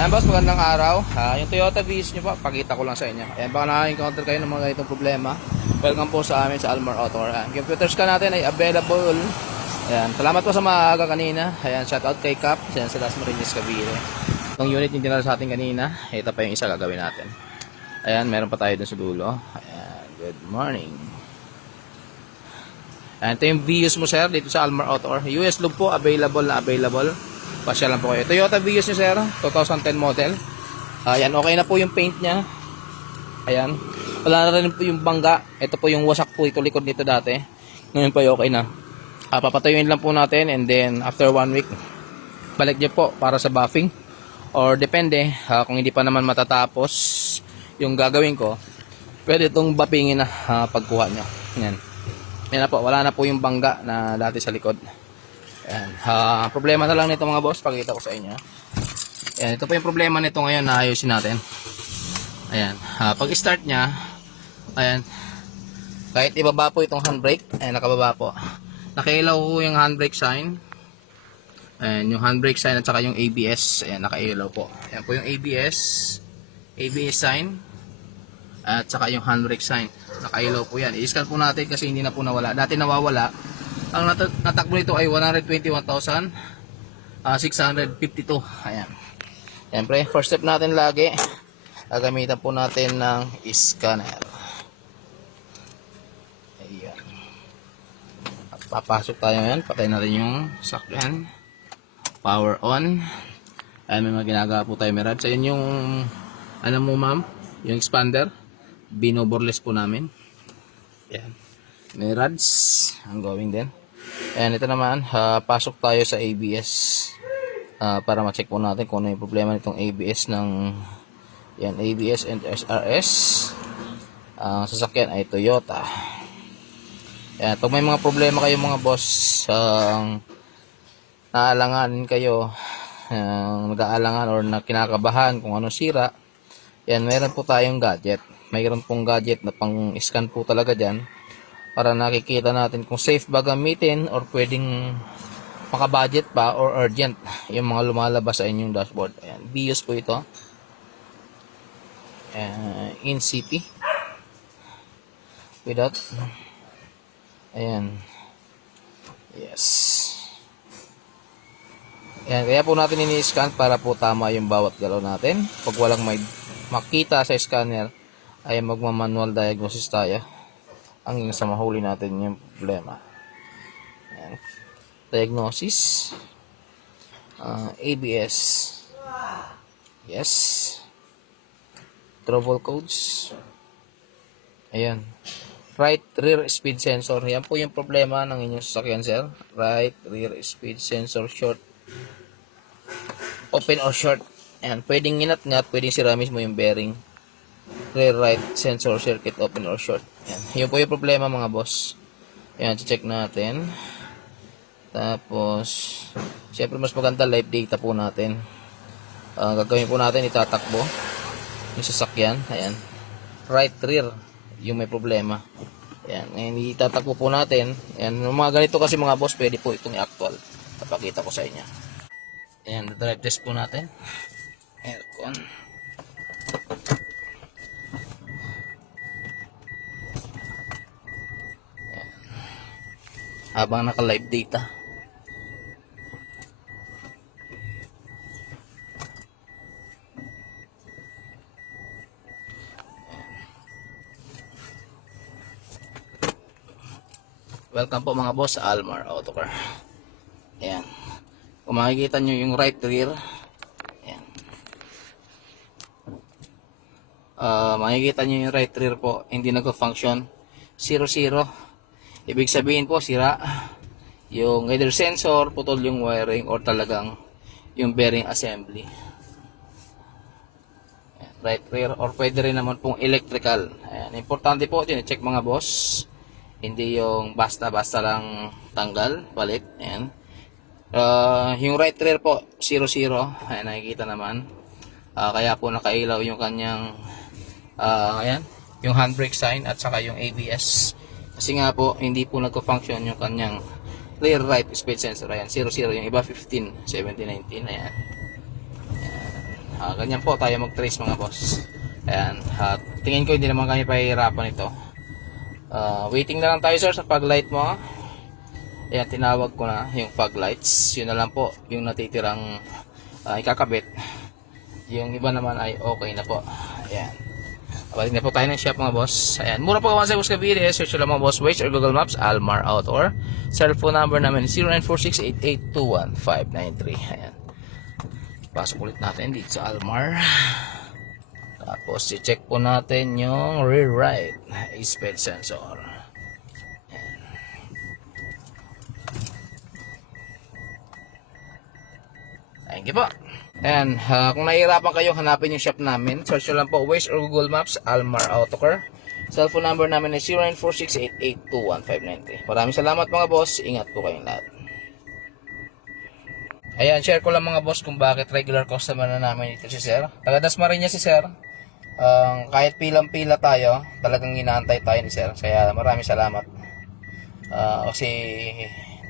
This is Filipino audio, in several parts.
Ayan boss, magandang araw. Yung Toyota Vios nyo po, pakita ko lang sa inyo. Ayan, baka na-encounter kayo ng mga ganitong problema. Welcome po sa amin sa Almar Auto. Ayan, computer scan natin ay available. Ayan, salamat po sa maaga kanina. Ayan, shoutout kay Cap. Ayan, sa Las Marinas, Cavite. Itong unit yung dinala sa atin kanina. Ito pa yung isa gagawin natin. Ayan, meron pa tayo dun sa dulo. Ayan, good morning. Ayan, ito yung Vios mo sir, dito sa Almar Auto. US lube po, available na available. Pasya lang po kayo. Toyota Vios nyo sir, 2010 model. Ayan, okay na po yung paint nya. Ayan. Wala na rin po yung bangga. Ito po yung wasak po ito likod nito dati. Ngayon po okay na. Papatayuin lang po natin and then after 1 week, balik nyo po para sa buffing. Or depende, kung hindi pa naman matatapos yung gagawin ko, pwede itong buffingin na pagkuha nyo. Ayan. Yan na po, wala na po yung bangga na dati sa likod. Ayan. Problema na lang nito mga boss, pakita ko sa inyo. Ayan, ito po yung problema nito ngayon na ayusin natin. Ayan, pag start nya, ayan, kahit ibaba po itong handbrake, ayan, nakababa po. Nakailaw po yung handbrake sign. Ayan, yung handbrake sign at saka yung ABS, ayan, nakailaw po. Ayan po yung ABS sign at saka yung handbrake sign. Nakailaw po yan. I-scan po natin kasi hindi na po nawala. Dati nawawala. Ang natakbo nito ay 121,652. Ayan. Siyempre, first step natin lagi, gagamitan po natin ng scanner. Ayan. Papasok tayo ngayon. Patay natin yung sakyan. Power on. Ayan, may mga ginagawa po tayo. Merad. So, yun yung, ano mo ma'am? Yung expander. Binoborless po namin. Ayan. May rods. Ang going din. Ayan, ito naman. Pasok tayo sa ABS. Para ma-check po natin kung ano yung problema nitong ABS ng yan, ABS and SRS. Ang sasakyan ay Toyota. Ayan, pag may mga problema kayo mga boss, naalanganin kayo, nag-aalangan or na kinakabahan kung ano sira, yan, meron po tayong gadget. Mayroon pong gadget na pang-scan po talaga dyan para nakikita natin kung safe ba gamitin or pwedeng maka-budget pa or urgent yung mga lumalabas sa inyong dashboard. Ayan, Vios po ito. In city. Without. Ayan. Yes. Ayan, kaya po natin ini-scan para po tama yung bawat galaw natin. Pag walang may makita sa scanner, ay magma-manual diagnosis tayo. Ang sa mahuli natin yung problema. Ayan. Diagnosis. ABS. Yes. Trouble codes. Ayan. Right rear speed sensor. Yan po yung problema ng inyong sasakyan, sir. Right rear speed sensor short. Open or short. Ayan. Pwedeng inat-ngat. Pwedeng sira mismo yung bearing. Rear right sensor circuit open or short. Ayan. Yun po yung problema mga boss. Ayan. Check natin. Tapos, syempre mas maganda live data po natin. Gagawin po natin, itatakbo yung sasakyan. Ayan. Right rear yung may problema. Ayan. Ngayon, itatakbo po natin. Ayan. Yung mga ganito kasi mga boss, pwede po itong i-actual. Papakita ko sa inyo. Ayan. Drive test po natin. Aircon. Ayan. Habang naka-live data. Welcome po mga boss sa Almar Auto Car. Ayan. Kung makikita nyo yung right rear, ayan. Makikita nyo yung right rear po, hindi nag-function. 0-0. Ibig sabihin po, sira. Yung either sensor, putol yung wiring, or talagang yung bearing assembly. Ayan. Right rear, or pwede rin naman pong electrical. Ayan. Importante po, check mga boss. Hindi yung basta-basta lang tanggal, palit. Ayan. Yung right rear po, 0-0. Ayan, nakikita naman. Kaya po nakailaw yung kanyang, ayan, yung handbrake sign at saka yung ABS. Kasi nga po, hindi po nagko-function yung kanyang rear right speed sensor. Ayan, 0-0. Yung iba 15, 17, 19. Ayan. Ayan. Ganyan po tayo mag-trace mga boss. Ayan, tingin ko hindi naman kami pahihirapan ito. Waiting na lang tayo sir sa fog light mo. Ayan, tinawag ko na yung fog lights. Yun na lang po yung natitirang ikakabit. Yung iba naman ay okay na po. Ayan. Balik na po tayo ng shop mga boss. Ayan, mura po kawan sa Boss Cavite. Search lang mga boss Waze or Google Maps, Almar Outdoor. Cellphone number namin 0946-8821593. Ayan. Pasok ulit natin dito sa Almar. Tapos i-check po natin yung rear right speed sensor. Ayan. Thank you po. And kung nahihirapan kayo hanapin yung shop namin, search nyo lang po Waze or Google Maps, Almar Autocar. Cellphone number namin ay 0946-8821593. Maraming salamat mga boss. Ingat po kayong lahat. Ayan, share ko lang mga boss kung bakit regular customer na namin dito si Sir. Taga Dasmariñas si Sir. Kahit pilang-pila tayo, talagang inaantay tayo ni Sir. Kaya maraming salamat. Kasi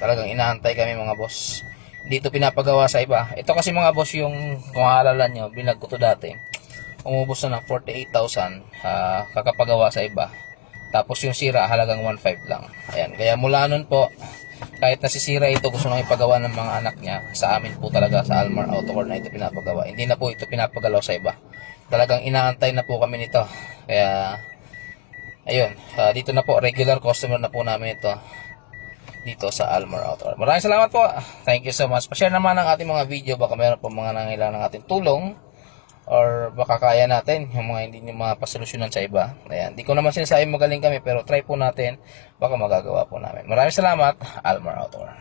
talagang inaantay kami mga boss. Dito pinapagawa sa iba. Ito kasi mga boss yung kung aalala nyo, binag ko to dati. Umubos na ng 48,000 kakapagawa sa iba. Tapos yung sira halagang 1.5 lang. Ayan, kaya mula nun po, kahit nasisira ito, gusto nang ipagawa ng mga anak niya, sa amin po talaga sa Almar Autocar na ito pinapagawa. Hindi na po ito pinapagalaw sa iba. Talagang inaantay na po kami nito. Kaya ayun, dito na po, regular customer na po namin ito dito sa Almar Outdoor. Maraming salamat po. Thank you so much. Pa-share naman ang ating mga video. Baka mayroon po mga nangailangan ng ating tulong or baka kaya natin yung mga hindi nyo mapasolusyonan sa iba. Ayan. Di ko naman sinasabi magaling kami pero try po natin. Baka magagawa po namin. Maraming salamat. Almar Outdoor.